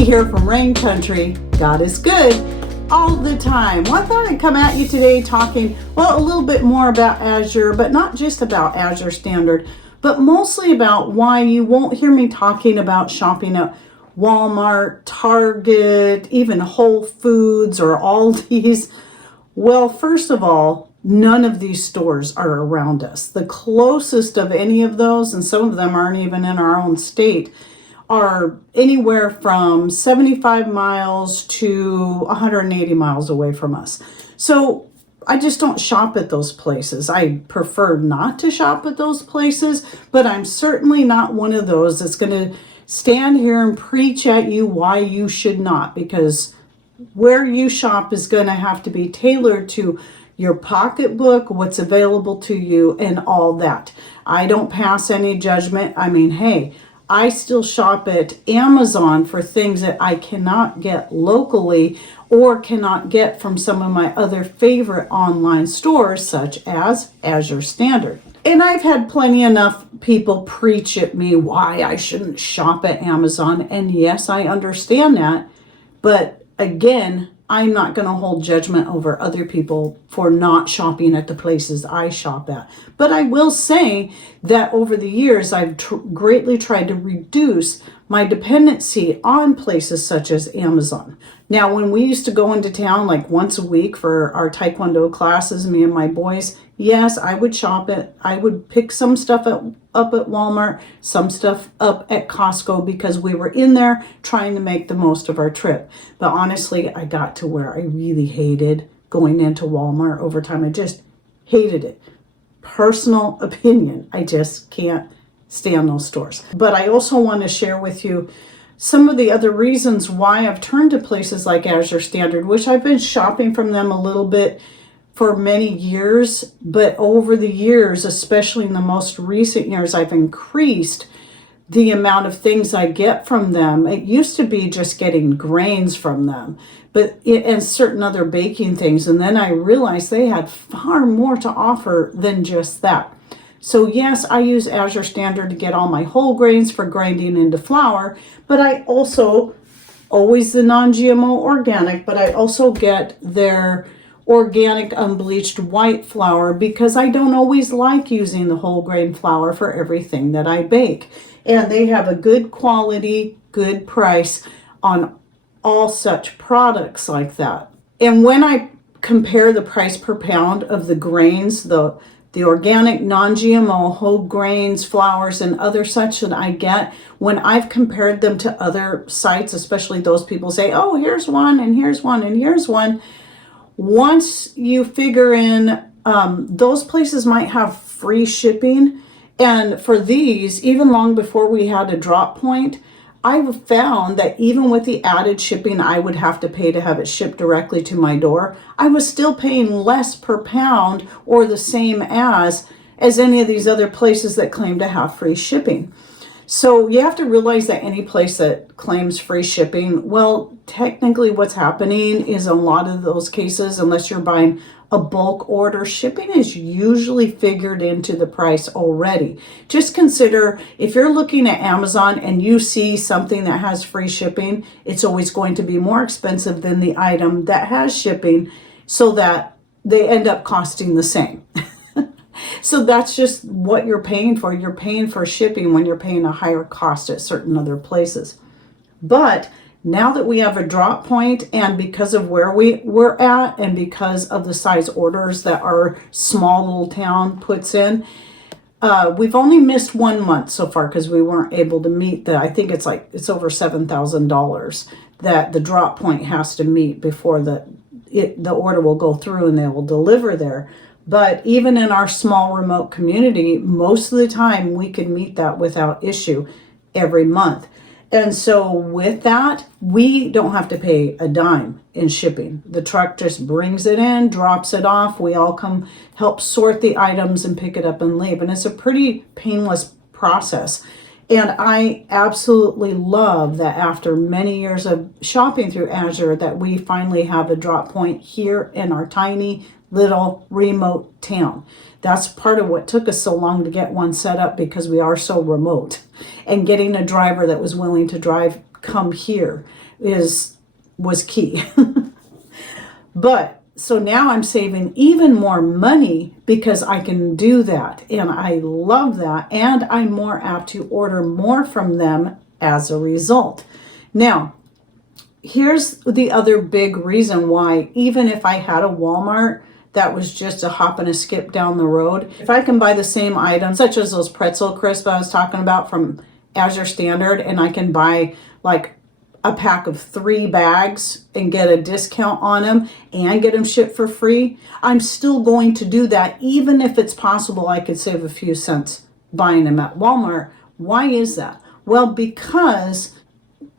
Cindy here from Rain Country. God is good all the time. Well, I thought I'd come at you today talking, well, a little bit more about Azure, but not just about Azure Standard, but mostly about why you won't hear me talking about shopping at Walmart, Target, even Whole Foods or Aldi's. Well, first of all, none of these stores are around us. The closest of any of those, and some of them aren't even in our own state, are anywhere from 75 miles to 180 miles away from us. So I just don't shop at those places. I prefer not to shop at those places, but I'm certainly not one of those that's going to stand here and preach at you why you should not, because where you shop is going to have to be tailored to your pocketbook, what's available to you, and all that. I don't pass any judgment. I mean, hey, I still shop at Amazon for things that I cannot get locally or cannot get from some of my other favorite online stores, such as Azure Standard. And I've had plenty enough people preach at me why I shouldn't shop at Amazon. And yes, I understand that. But again, I'm not going to hold judgment over other people for not shopping at the places I shop at. But I will say that over the years, I've greatly tried to reduce my dependency on places such as Amazon. Now, when we used to go into town like once a week for our Taekwondo classes, me and my boys, yes, I would shop it. I would pick some stuff up at Walmart, some stuff up at Costco, because we were in there trying to make the most of our trip. But honestly, I got to where I really hated going into Walmart over time. I just hated it. Personal opinion. I just can't stand those stores. But I also want to share with you some of the other reasons why I've turned to places like Azure Standard, which I've been shopping from them a little bit for many years, but over the years, especially in the most recent years, I've increased the amount of things I get from them. It used to be just getting grains from them, and certain other baking things. And then I realized they had far more to offer than just that. So yes, I use Azure Standard to get all my whole grains for grinding into flour, but I also, always the non-GMO organic, but I also get their organic unbleached white flour because I don't always like using the whole grain flour for everything that I bake. And they have a good quality, good price on all such products like that. And when I compare the price per pound of the grains, the organic, non-GMO, whole grains, flours, and other such that I get, when I've compared them to other sites, especially those people say, oh, here's one, and here's one, and here's one. Once you figure in, those places might have free shipping. And for these, even long before we had a drop point, I've found that even with the added shipping I would have to pay to have it shipped directly to my door, I was still paying less per pound or the same as any of these other places that claim to have free shipping. So you have to realize that any place that claims free shipping, well, technically what's happening is a lot of those cases, unless you're buying a bulk order, shipping is usually figured into the price already. Just consider if you're looking at Amazon and you see something that has free shipping, it's always going to be more expensive than the item that has shipping, so that they end up costing the same. So that's just what you're paying for. You're paying for shipping when you're paying a higher cost at certain other places. But now that we have a drop point, and because of where we're at, and because of the size orders that our small little town puts in, we've only missed 1 month so far because we weren't able to meet I think it's over $7,000 that the drop point has to meet before the order will go through and they will deliver there. But even in our small remote community, most of the time we can meet that without issue every month. And so with that, we don't have to pay a dime in shipping. The truck just brings it in, drops it off. We all come help sort the items and pick it up and leave. And it's a pretty painless process. And I absolutely love that after many years of shopping through Azure that we finally have a drop point here in our tiny little remote town. That's part of what took us so long to get one set up, because we are so remote. And getting a driver that was willing to drive come here was key. But so now I'm saving even more money because I can do that. And I love that. And I'm more apt to order more from them as a result. Now, here's the other big reason why, even if I had a Walmart that was just a hop and a skip down the road, if I can buy the same items, such as those pretzel crisps I was talking about from Azure Standard, and I can buy like a pack of 3 bags and get a discount on them and get them shipped for free, I'm still going to do that, even if it's possible I could save a few cents buying them at Walmart. Why is that? Well, because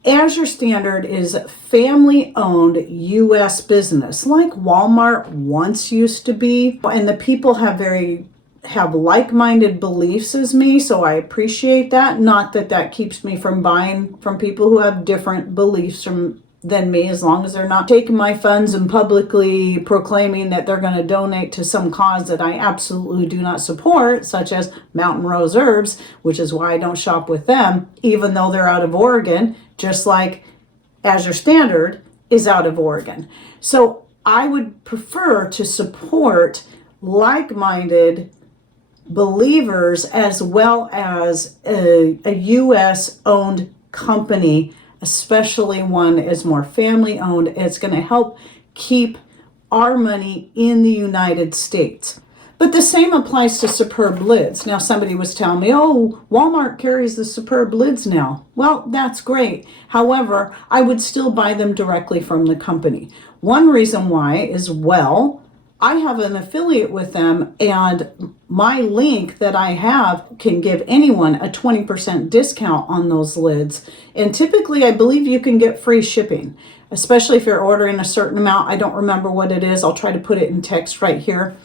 Azure Standard is family-owned U.S. business, like Walmart once used to be, and the people have like-minded beliefs as me, so I appreciate that. Not that that keeps me from buying from people who have different beliefs than me, as long as they're not taking my funds and publicly proclaiming that they're going to donate to some cause that I absolutely do not support, such as Mountain Rose Herbs, which is why I don't shop with them, even though they're out of Oregon, just like Azure Standard is out of Oregon. So I would prefer to support like-minded believers as well as a U.S. owned company, especially one is more family owned. It's going to help keep our money in the United States. But the same applies to Superb lids. Now, somebody was telling me, oh, Walmart carries the Superb lids now. Well, that's great. However, I would still buy them directly from the company. One reason why is, well, I have an affiliate with them, and my link that I have can give anyone a 20% discount on those lids. And typically, I believe you can get free shipping, especially if you're ordering a certain amount. I don't remember what it is. I'll try to put it in text right here.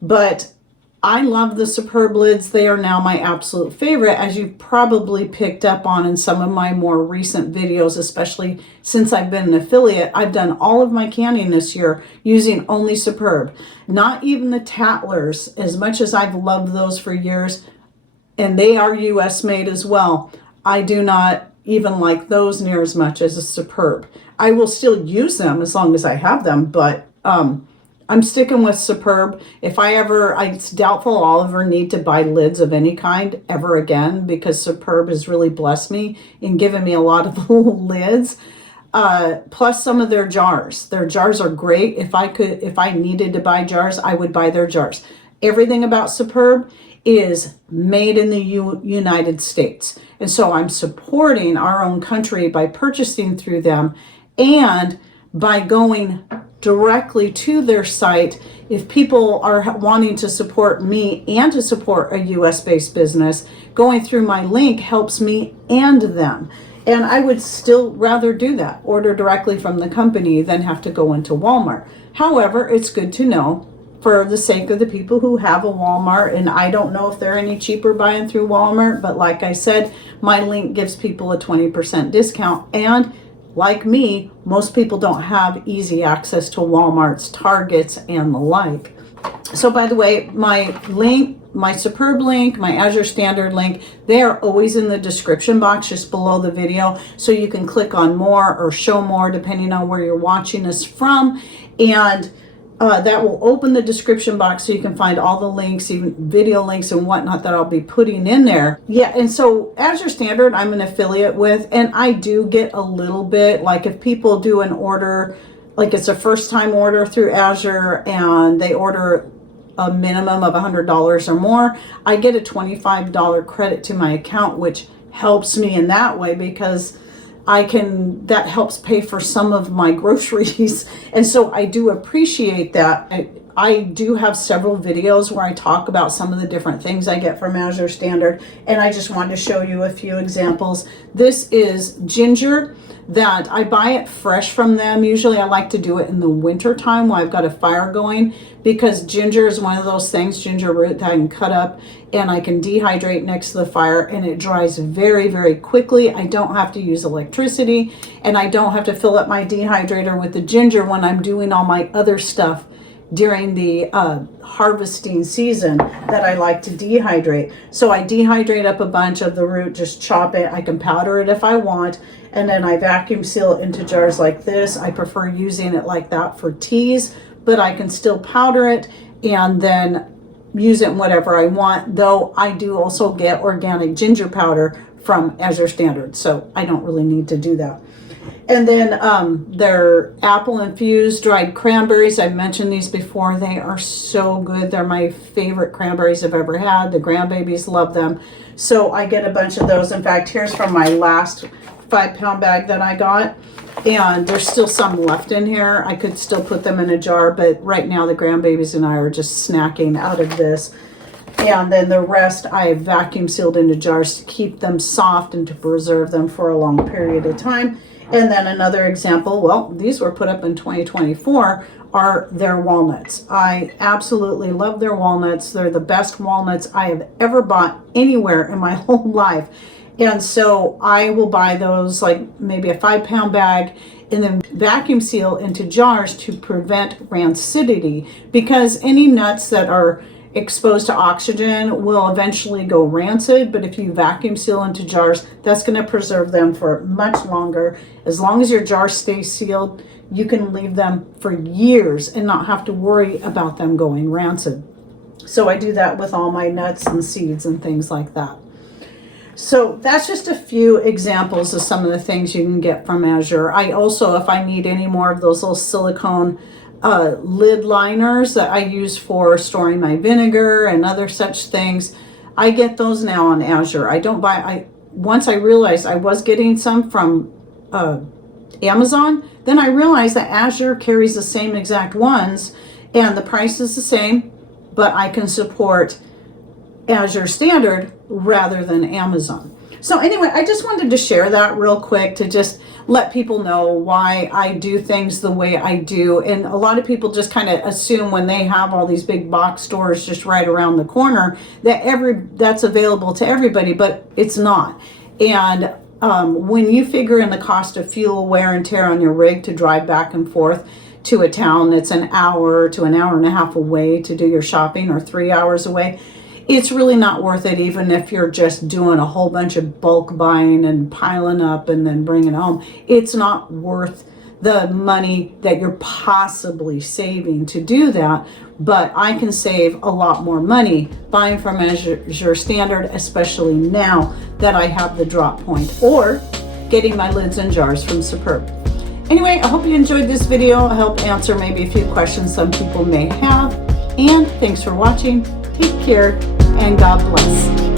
But I love the Superb lids. They are now my absolute favorite, as you've probably picked up on in some of my more recent videos, especially since I've been an affiliate. I've done all of my canning this year using only Superb, not even the Tattlers, as much as I've loved those for years, and they are US made as well. I do not even like those near as much as a Superb. I will still use them as long as I have them, but I'm sticking with Superb. It's doubtful I'll ever need to buy lids of any kind ever again, because Superb has really blessed me in giving me a lot of lids. Plus some of their jars. Their jars are great. If I needed to buy jars, I would buy their jars. Everything about Superb is made in the United States. And so I'm supporting our own country by purchasing through them, and by going directly to their site. If people are wanting to support me and to support a US based business, going through my link helps me and them. And I would still rather do that, order directly from the company, than have to go into Walmart. However, it's good to know for the sake of the people who have a Walmart, and I don't know if they're any cheaper buying through Walmart, but like I said, my link gives people a 20% discount. And like me, most people don't have easy access to Walmart's, Targets, and the like. So by the way, my link, my Superb link, my Azure Standard link, they are always in the description box just below the video. So you can click on more or show more depending on where you're watching this from. And that will open the description box so you can find all the links, even video links and whatnot that I'll be putting in there. Yeah, and so Azure Standard, I'm an affiliate with, and I do get a little bit, like if people do an order, like it's a first time order through Azure and they order a minimum of $100 or more, I get a $25 credit to my account, which helps me in that way, because that helps pay for some of my groceries. And so I do appreciate that. I do have several videos where I talk about some of the different things I get from Azure Standard, and I just wanted to show you a few examples. This is ginger that I buy it fresh from them. Usually I like to do it in the winter time while I've got a fire going, because ginger is one of those things, ginger root, that I can cut up and I can dehydrate next to the fire, and it dries very, very quickly. I don't have to use electricity, and I don't have to fill up my dehydrator with the ginger when I'm doing all my other stuff during the harvesting season that I like to dehydrate. So I dehydrate up a bunch of the root, just chop it. I can powder it if I want, and then I vacuum seal it into jars like this. I prefer using it like that for teas, but I can still powder it and then use it in whatever I want, though I do also get organic ginger powder from Azure Standard, so I don't really need to do that. And then they're apple infused dried cranberries. I've mentioned these before. They are so good. They're my favorite cranberries I've ever had. The grandbabies love them. So I get a bunch of those. In fact, here's from my last 5-pound bag that I got. And there's still some left in here. I could still put them in a jar, but right now the grandbabies and I are just snacking out of this. And then the rest I vacuum sealed into jars to keep them soft and to preserve them for a long period of time. And then another example, well, these were put up in 2024, are their walnuts. I absolutely love their walnuts. They're the best walnuts I have ever bought anywhere in my whole life. And so I will buy those, like maybe a 5-pound bag, and then vacuum seal into jars to prevent rancidity, because any nuts that are exposed to oxygen will eventually go rancid, but if you vacuum seal into jars, that's going to preserve them for much longer. As long as your jars stay sealed, you can leave them for years and not have to worry about them going rancid. So I do that with all my nuts and seeds and things like that. So that's just a few examples of some of the things you can get from Azure. I also, if I need any more of those little silicone lid liners that I use for storing my vinegar and other such things, I get those now on Azure. I don't buy, once I realized I was getting some from Amazon, then I realized that Azure carries the same exact ones and the price is the same, but I can support Azure Standard rather than Amazon. So anyway, I just wanted to share that real quick to just let people know why I do things the way I do. And a lot of people just kind of assume when they have all these big box stores just right around the corner that that's available to everybody, but it's not. And when you figure in the cost of fuel, wear and tear on your rig to drive back and forth to a town that's an hour to an hour and a half away to do your shopping, or 3 hours away, it's really not worth it, even if you're just doing a whole bunch of bulk buying and piling up and then bringing it home. It's not worth the money that you're possibly saving to do that, but I can save a lot more money buying from Azure Standard, especially now that I have the drop point, or getting my lids and jars from Superb. Anyway, I hope you enjoyed this video. I hope answer maybe a few questions some people may have, and thanks for watching. Take care and God bless.